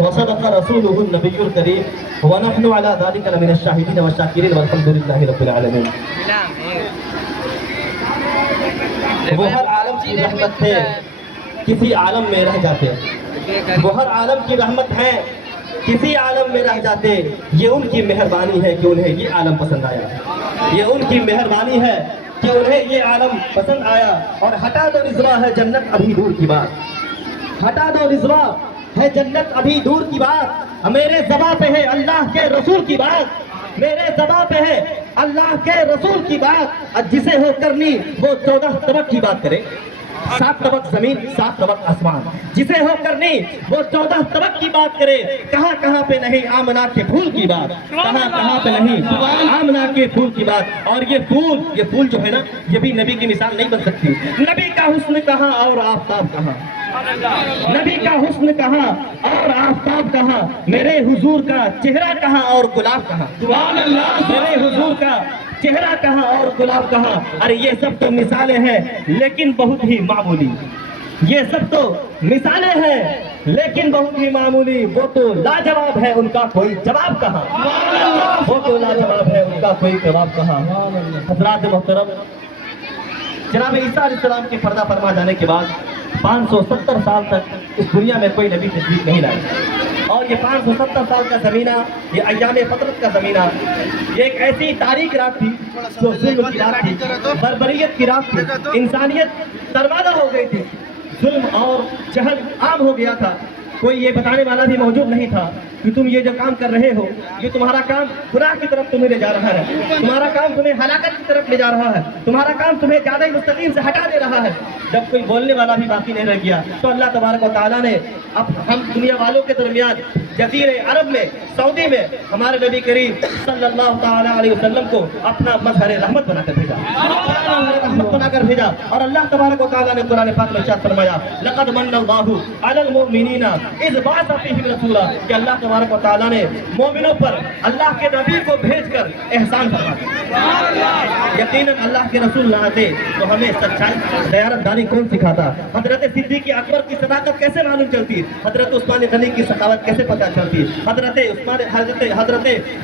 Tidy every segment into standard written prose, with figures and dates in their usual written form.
وصدق رسوله النبي الكريم ونحن على ذلك لمن الشاهدين والشاكرين والحمد لله رب العالمين. وہ ہر عالم کی رحمت ہے کسی عالم میں رہ جاتے. وہ ہر عالم کی رحمت ہے کسی عالم میں رہ جاتے. یہ ان کی مہربانی ہے کہ انہیں یہ عالم پسند آیا. یہ ان کی مہربانی ہے کہ انہیں یہ عالم پسند آیا. اور ہٹا دو رضوا ہے جنت ابھی دور کی بات. ہٹا دو رضوا ہے جنت ابھی دور کی بات. میرے زباں پہ ہے اللہ کے رسول کی بات. میرے زباں پہ ہے اللہ کے رسول کی بات. جسے ہو کرنی وہ 14 طبق کی بات کرے. 7 طبق زمین 7 طبق آسمان. جسے ہو کرنی وہ 14 طبق کی بات کرے. کہاں کہاں پہ نہیں آمنہ کے پھول کی بات. کہاں کہاں پہ نہیں آمنہ کے پھول کی بات. اور یہ پھول جو ہے نا یہ بھی نبی کی مثال نہیں بن سکتی. نبی کا حسن کہاں اور آفتاب کہاں. نبی کا حسن کہاں اور آفتاب کہاں. میرے حضور کا چہرہ کہاں اور گلاب کہاں. میرے حضور کا چہرہ کہاں اور گلاب کہاں. ارے یہ سب تو مثالیں ہیں لیکن بہت ہی معمولی. یہ سب تو مثالیں ہیں لیکن بہت ہی معمولی. وہ تو لاجواب ہے ان کا کوئی جواب کہاں. وہ تو لاجواب ہے ان کا کوئی جواب کہاں. حضرات محترم، جناب عیسیٰ علیہ السلام کے پردہ فرما جانے کے بعد 570 سال تک اس دنیا میں کوئی نبی تشریف نہیں لائے. اور یہ 570 سال کا زمینہ، یہ ایام فطرت کا زمینہ، یہ ایک ایسی تاریک رات تھی جو ظلم کی رات تھی، بربریت کی رات تھی. انسانیت سرمادہ ہو گئی تھی. ظلم اور جہل عام ہو گیا تھا. کوئی یہ بتانے والا بھی موجود نہیں تھا کہ تم یہ جو کام کر رہے ہو یہ تمہارا کام گناہ کی طرف تمہیں لے جا رہا ہے. تمہارا کام تمہیں ہلاکت کی طرف لے جا رہا ہے. تمہارا کام تمہیں زیادہ مستقیم سے ہٹا دے رہا ہے. جب کوئی بولنے والا بھی باقی نہیں رہ گیا تو اللہ تبارک و تعالیٰ نے اب ہم دنیا والوں کے درمیان جزیرہ عرب میں، سعودی میں ہمارے نبی کریم صلی اللہ تعالیٰ علیہ وسلم کو اپنا مظہر رحمت بنا کر بھیجا. رحمت بنا کر بھیجا. اور اللہ تبارک و تعالیٰ نے قرآن پاک میں ارشاد فرمایا لقد من اللہ علی المؤمنین اذ بعث فیہم رسولا، کہ اللہ تبارک و تعالیٰ نے مومنوں پر اللہ کے نبی کو بھیج کر احسان فرمایا. یقیناً اللہ کے رسول نہ آتے تو ہمیں سچائی دیانت داری کون سکھاتا. حضرت صدیق اکبر کی صداقت کیسے معلوم چلتی. حضرت عثمان غنی کی سخاوت کیسے پتہ چلتی. حضرت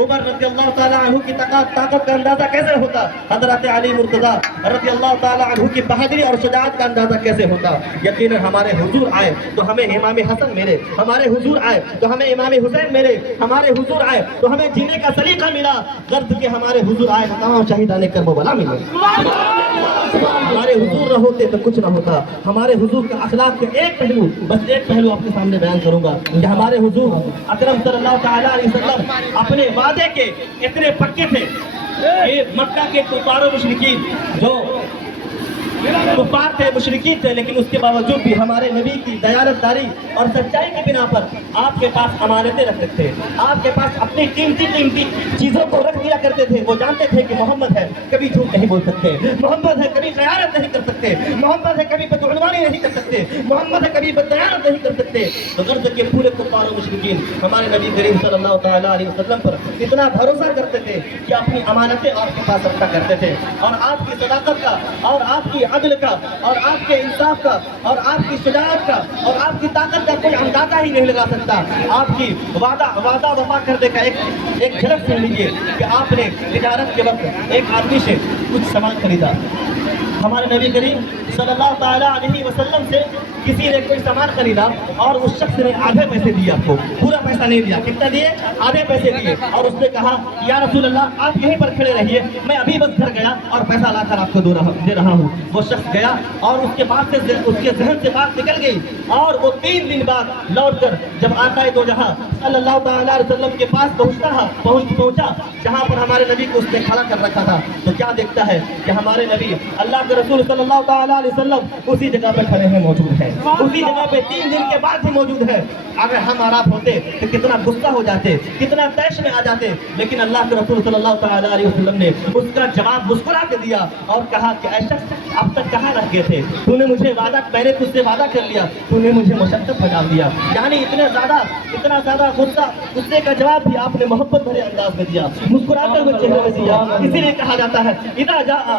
عمر رضی اللہ تعالیٰ عنہ کی طاقت کا اندازہ کیسے ہوتا. حضرت علی مرتضیٰ رضی اللہ تعالیٰ عنہ کی بہادری اور شجاعت کا اندازہ کیسے ہوتا. یقیناً ہمارے حضور آئے تو ہمیں امام حسن ملے. ہمارے حضور آئے تو ہمیں امام حسین ملے. ہمارے حضور آئے تو ہمیں جینے کا سلیقہ ملا. غرض کہ ہمارے حضور آئے تو تمام شہیدان کربلا ملے. ہمارے حضور نہ ہوتے تو کچھ نہ ہوتا. ہمارے حضور کے اخلاق کے ایک پہلو، بس ایک پہلو آپ کے سامنے بیان کروں گا کہ ہمارے حضور اکرم صلی اللہ تعالیٰ علیہ وسلم اپنے وعدے کے اتنے پکے تھے کہ مکہ کے کفار و مشرکین جو کفار تھے، مشرکین تھے، لیکن اس کے باوجود بھی ہمارے نبی کی دیانت داری اور سچائی کی بنا پر آپ کے پاس امانتیں رکھتے تھے. آپ کے پاس اپنی قیمتی چیزوں کو رکھ دیا کرتے تھے. وہ جانتے تھے کہ محمد ہے کبھی جھوٹ نہیں بول سکتے. محمد ہے کبھی خیانت نہیں کر سکتے. محمد ہے کبھی بدعنوانی نہیں کر سکتے. محمد ہے کبھی بددیانت نہیں کر سکتے. تو غرض کے پورے کفار و مشرکین ہمارے نبی کریم صلی اللہ تعالیٰ علیہ وسلم پر اتنا بھروسہ کرتے تھے کہ اپنی امانتیں آپ کے پاس رکھا کرتے تھے. اور آپ کی صداقت کا اور آپ کی عدل کا اور آپ کے انصاف کا اور آپ کی شجاعت کا اور آپ کی طاقت کا کوئی اندازہ ہی نہیں لگا سکتا. آپ کی وعدہ وفا کرنے کا ایک جھلک سن لیجیے کہ آپ نے تجارت کے وقت ایک آدمی سے کچھ سامان خریدا. ہمارے نبی کریم صلی اللہ تعالیٰ علیہ وسلم سے کسی نے کوئی سامان خریدا اور اس شخص نے آدھے پیسے دیے. آپ کو پورا پیسہ نہیں دیا. کتنا دیے؟ آدھے پیسے دیے. اور اس نے کہا یا رسول اللہ آپ یہیں پر کھڑے رہیے، میں ابھی بس گھر گیا اور پیسہ لا کر آپ کو دے رہا ہوں. وہ شخص گیا اور اس کے بعد سے اس کے ذہن سے بات نکل گئی. اور وہ 3 دن بعد لوٹ کر جب آقا دو جہاں صلی اللہ تعالیٰ علیہ وسلم کے پاس پہنچا جہاں پر ہمارے نبی کو اس نے کھڑا کر رکھا تھا، تو کیا دیکھتا ہے کہ ہمارے نبی اللہ کے رسول صلی اللہ تعالیٰ علیہ وسلم اسی جگہ پہ کھڑے ہیں، موجود ہیں. اسی جگہ پہ 3 دن کے بعد بھی موجود ہے. اگر ہم آرام ہوتے تو کتنا غصہ ہو جاتے، کتنا طیش میں آ جاتے. لیکن اللہ کے رسول صلی اللہ تعالیٰ علیہ وسلم نے اس کا جواب مسکرا کے دیا اور کہا کہ اے شخص اب تک کہاں رہ گئے تھے. تو نے مجھے میں نے تجھ سے وعدہ کر لیا، تو نے مجھے مشقت میں ڈال دیا. یعنی اتنا زیادہ غصے کا جواب بھی آپ نے محبت بھرے انداز میں دیا، مسکراتے ہوئے چہرے میں دیا. اسی لیے کہا جاتا ہے اذا جاء